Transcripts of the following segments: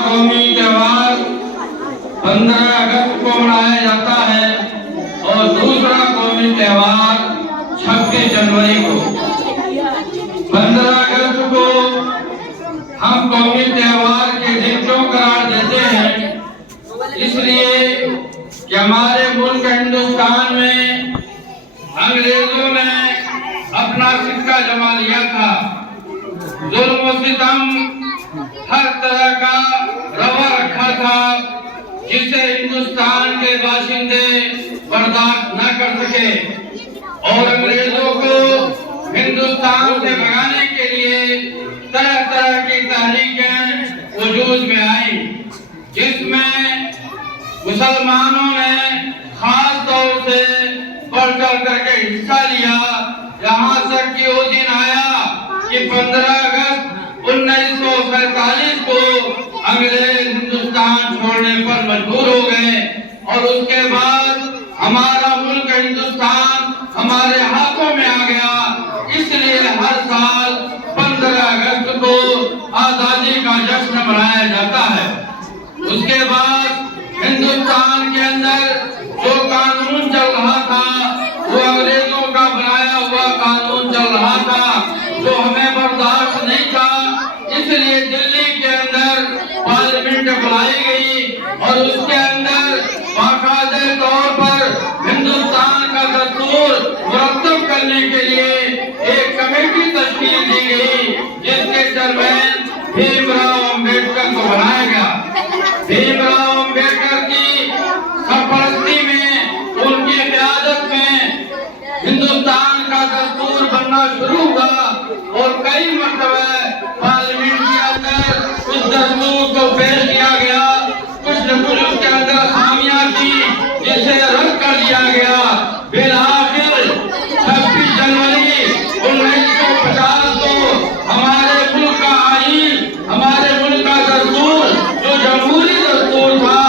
قومی تہوار 15 اگست کو منایا جاتا ہے اور دوسرا قومی تہوار 26 جنوری کو۔ 15 اگست کو ہم قومی تہوار کے دن کیوں قرار دیتے ہیں؟ اس لیے کہ ہمارے ملک ہندوستان میں انگریزوں نے اپنا سکہ جما لیا تھا، ظلم و ستم ہر طرح کا روا رکھا تھا جسے ہندوستان کے باشندے برداشت نہ کر سکے، اور انگریزوں کو ہندوستان سے بھگانے کے لیے طرح طرح کی تحریکیں وجود میں آئیں، جس میں مسلمانوں نے خاص طور سے بڑھ چڑھ کر کے حصہ لیا، یہاں تک کہ وہ دن آیا کہ 15 اگست 1947 کو انگریز ہندوستان چھوڑنے پر مجبور ہو گئے، اور اس کے بعد ہمارا ملک ہندوستان ہمارے ہاتھوں میں آ گیا۔ اس لیے ہر سال 15 اگست کو آزادی کا جشن منایا جاتا ہے۔ اس کے بعد ہندوستان کے اندر جو قانون چل رہا تھا وہ انگریزوں کا بنایا ہوا قانون چل رہا تھا، جو ہمیں برداشت نہیں تھا، اس لیے دلی کے اندر پارلیمنٹ بلائی گئی اور اس کے اندر باقاعدہ طور پر ہندوستان کا دستور مرتب کرنے کے لیے ایک کمیٹی تشکیل دی گئی، جس کے چیئرمین بھیم راؤ امبیڈکر کو بنایا گیا۔ بھیم راؤ امبیڈکر کی سرپرستی میں، ان کی قیادت میں ہندوستان کا دستور بننا شروع ہوا، اور کئی مرتبہ پارلیمنٹ کے اندر اس دستور کو پیش کیا گیا۔ کچھ نہ کچھ اس کے اندر خامیاں تھیں جسے رد کر دیا گیا۔ بالآخر 26 جنوری 1950 کو ہمارے ملک کا آئین، ہمارے ملک کا دستور جو جمہوری دستور تھا،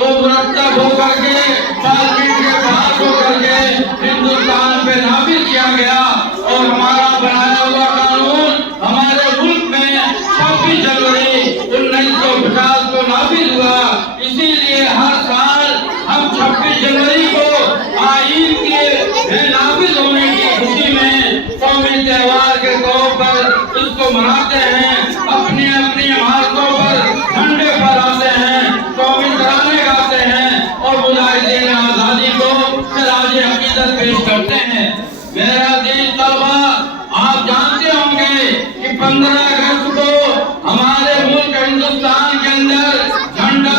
وہ مرتب ہو کر کے پارلیمنٹ کے پاس ہو کر کے ہندوستان پہ نافذ کیا گیا، اور ہمارا بنایا ہوا قانون ہمارے ملک میں 26 جنوری 1950 کو نافذ ہوا۔ اسی لیے ہر سال ہم 26 جنوری کو آئین کے نافذ ہونے کی خوشی میں قومی تہوار کے طور پر اس کو مناتے ہیں، اپنی اپنی عمارتوں پر جھنڈے پھہراتے ہیں، قومی ترانے گاتے ہیں، اور مجاہدین آزادی کو خراج عقیدت پیش کرتے ہیں۔ میرے عزیز طلبہ، آپ جانتے ہوں گے کہ 15 اگست کو ہمارے ملک ہندوستان کے اندر جھنڈا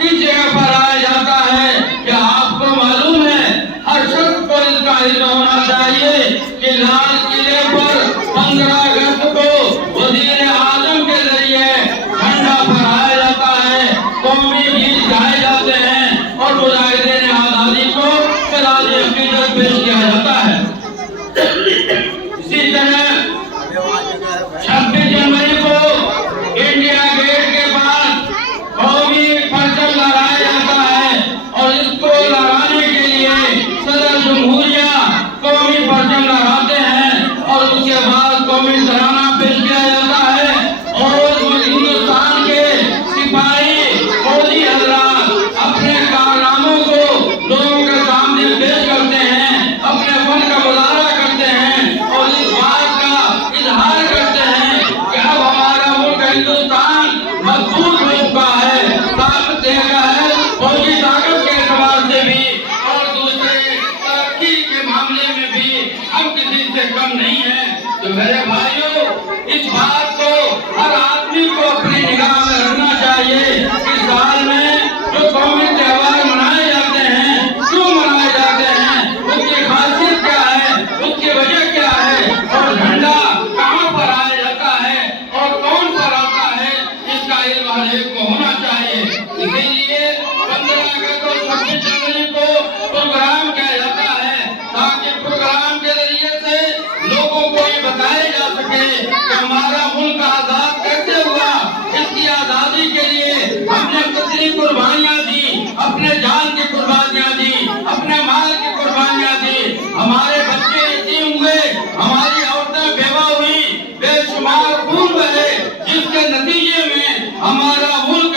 کس جگہ پر آیا جاتا ہے؟ کیا آپ کو معلوم ہے؟ ہر شخص کو اس کا علم ہونا چاہیے کہ لال قلعے پر 15 اگست کو وزیر اعظم کے ذریعے جھنڈا پھہرایا جاتا ہے، قومی گیت گائے جاتے ہیں، اور مجاہدین آزادی کو خراج عقیدت پیش کیا جاتا ہے۔ اسی طرح 26 جنوری کو انڈیا گیٹ کے پاس قومی پرچم لہرایا جاتا ہے، اور اس کو لہرانے کے لیے صدر جمہوریہ قومی پرچم لہراتے ہیں، اور اس کے بعد قومی ترانہ پیش کیا جاتا ہے، اور ہندوستان کے سپاہی فوجی حضرات اپنے کارناموں کو لوگوں کے سامنے پیش کرتے ہیں، اپنے فن کا مظاہرہ کرتے ہیں، اور اس بات کا اظہار کرتے ہیں کہ اب ہمارا ملک ہندوستان مضبوط ہو چکا ہے، طاقت دے گا ہے، فوجی طاقت کے اعتبار سے بھی اور دوسرے ترقی کے معاملے میں بھی ہم کسی سے کم نہیں ہیں۔ تو میرے بھائیوں، اس بات کو ہر آدمی کو اپنی نگاہ میں رکھنا چاہیے کہ سال میں جو قومی تہوار منائے جاتے ہیں، کیوں منائے جاتے ہیں، اس کی خاصیت کیا ہے، اس کی وجہ کیا ہے، اور جھنڈا کہاں پر آیا جاتا ہے اور کون پھہراتا ہے، اس کا علم ہر ایک کو ہونا چاہیے۔ اسی لیے 15 اگست اور 26 جنوری کو پروگرام کیا جاتا ہے، تاکہ پروگرام کے ذریعے سے لوگوں کو یہ بتایا جا سکے کہ ہمارا ملک آزاد کیسے ہوا، اس کی آزادی کے لیے ہم نے کتنی قربانیاں دی، اپنے جان کی قربانیاں دی، اپنے مال کی قربانیاں دی، ہمارے بچے یتیم ہوئے، ہماری عورتیں بیوہ ہوئی، بے شمار خون بہے، جس کے نتیجے میں ہمارا ملک